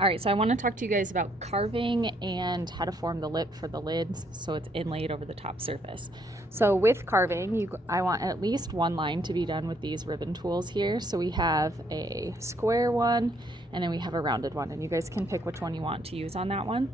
All right, so I want to talk to you guys about carving and how to form the lip for the lids so it's inlaid over the top surface. So with carving, I want at least one line to be done with these ribbon tools here. So we have a square one and then we have a rounded one, and you guys can pick which one you want to use on that one.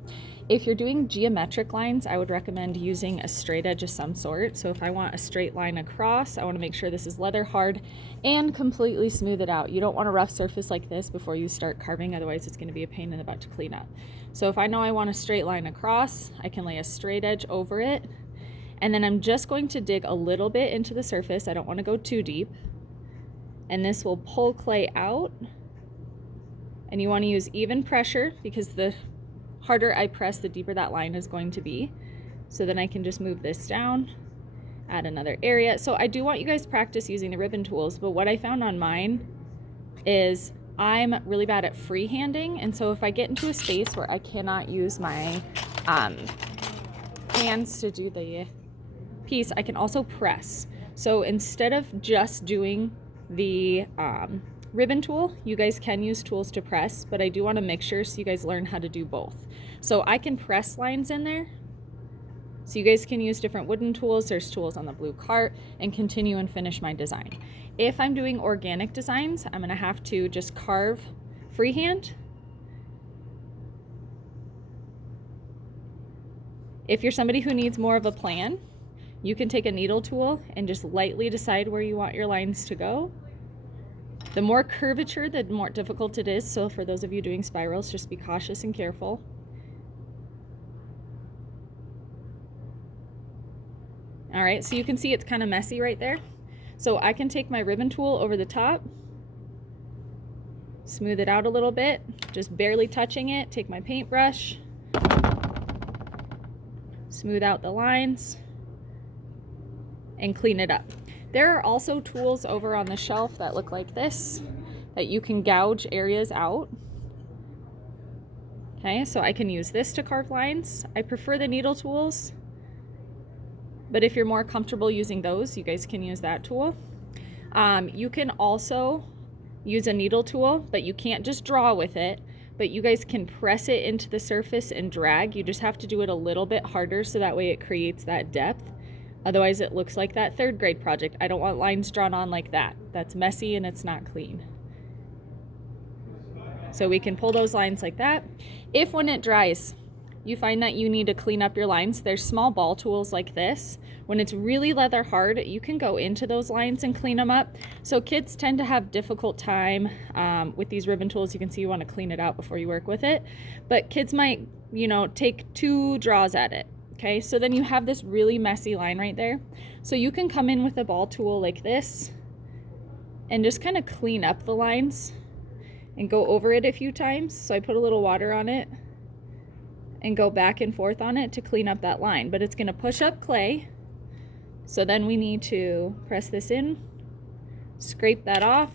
If you're doing geometric lines, I would recommend using a straight edge of some sort. So if I want a straight line across, I want to make sure this is leather hard and completely smooth it out. You don't want a rough surface like this before you start carving, otherwise it's going to be a pain in the butt to clean up. So if I know I want a straight line across, I can lay a straight edge over it, and then I'm just going to dig a little bit into the surface. I don't want to go too deep, and this will pull clay out. And you want to use even pressure, because the harder I press, the deeper that line is going to be. So then I can just move this down, add another area. So I do want you guys to practice using the ribbon tools, but what I found on mine is I'm really bad at freehanding, and so if I get into a space where I cannot use my hands to do the piece, I can also press. So instead of just doing the ribbon tool, you guys can use tools to press, but I do want to make sure so you guys learn how to do both. So I can press lines in there, so you guys can use different wooden tools. There's tools on the blue cart, and continue and finish my design. If I'm doing organic designs, I'm going to have to just carve freehand. If you're somebody who needs more of a plan, you can take a needle tool and just lightly decide where you want your lines to go. The more curvature, the more difficult it is. So for those of you doing spirals, just be cautious and careful. All right, so you can see it's kind of messy right there. So I can take my ribbon tool over the top, smooth it out a little bit, just barely touching it, take my paintbrush, smooth out the lines, and clean it up. There are also tools over on the shelf that look like this that you can gouge areas out. Okay, so I can use this to carve lines. I prefer the needle tools, but if you're more comfortable using those, you guys can use that tool. You can also use a needle tool, but you can't just draw with it, but you guys can press it into the surface and drag. You just have to do it a little bit harder so that way it creates that depth. Otherwise it looks like that third grade project. I don't want lines drawn on like that. That's messy and it's not clean. So we can pull those lines like that. If when it dries, you find that you need to clean up your lines, there's small ball tools like this. When it's really leather hard, you can go into those lines and clean them up. So kids tend to have difficult time with these ribbon tools. You can see you want to clean it out before you work with it. But kids might, take 2 draws at it. Okay, so then you have this really messy line right there. So you can come in with a ball tool like this and just kind of clean up the lines and go over it a few times. So I put a little water on it and go back and forth on it to clean up that line, but it's going to push up clay. So then we need to press this in, scrape that off,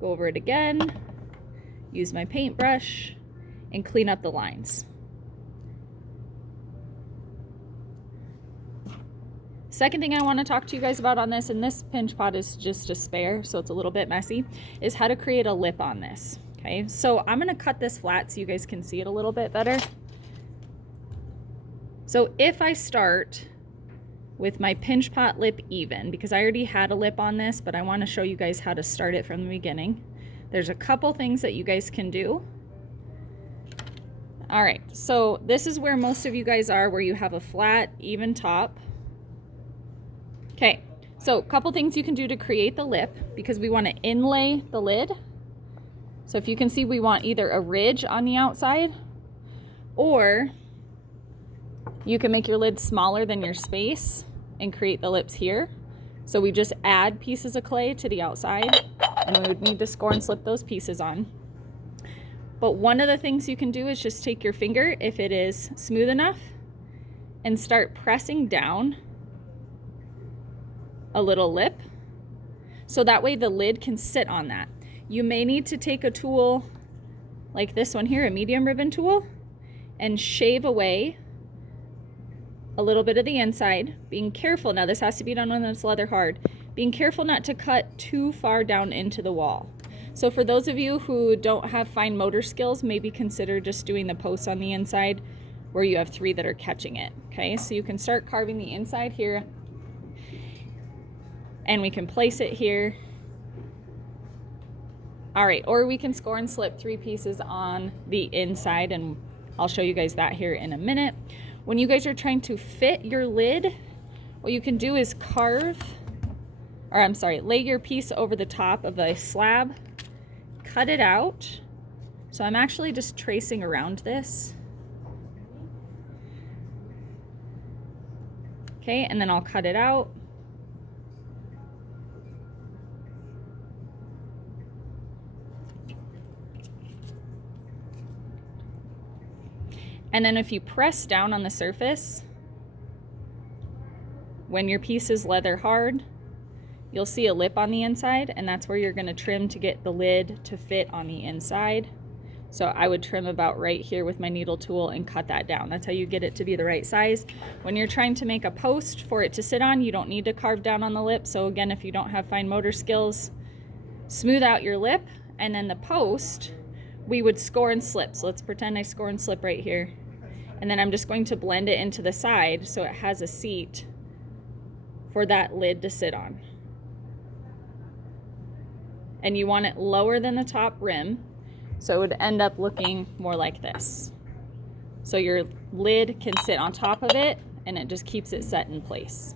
go over it again, use my paintbrush, and clean up the lines. Second thing I want to talk to you guys about on this, and this pinch pot is just a spare, so it's a little bit messy, is how to create a lip on this. Okay, so I'm going to cut this flat so you guys can see it a little bit better. So if I start with my pinch pot lip even, because I already had a lip on this, but I want to show you guys how to start it from the beginning. There's a couple things that you guys can do. All right, so this is where most of you guys are, where you have a flat, even top. Okay, so a couple things you can do to create the lip, because we want to inlay the lid. So if you can see, we want either a ridge on the outside, or you can make your lid smaller than your space and create the lips here. So we just add pieces of clay to the outside, and we would need to score and slip those pieces on. But one of the things you can do is just take your finger, if it is smooth enough, and start pressing down a little lip, so that way the lid can sit on that. You may need to take a tool like this one here, a medium ribbon tool, and shave away a little bit of the inside, being careful. Now this has to be done when it's leather hard. Being careful not to cut too far down into the wall. So for those of you who don't have fine motor skills, maybe consider just doing the posts on the inside where you have 3 that are catching it. Okay, so you can start carving the inside here, and we can place it here. All right, or we can score and slip 3 pieces on the inside, and I'll show you guys that here in a minute. When you guys are trying to fit your lid, what you can do is lay your piece over the top of a slab, cut it out. So I'm actually just tracing around this. Okay, and then I'll cut it out. And then if you press down on the surface, when your piece is leather hard, you'll see a lip on the inside, and that's where you're gonna trim to get the lid to fit on the inside. So I would trim about right here with my needle tool and cut that down. That's how you get it to be the right size. When you're trying to make a post for it to sit on, you don't need to carve down on the lip. So again, if you don't have fine motor skills, smooth out your lip, and then the post, we would score and slip. So let's pretend I score and slip right here. And then I'm just going to blend it into the side so it has a seat for that lid to sit on. And you want it lower than the top rim, so it would end up looking more like this. So your lid can sit on top of it, and it just keeps it set in place.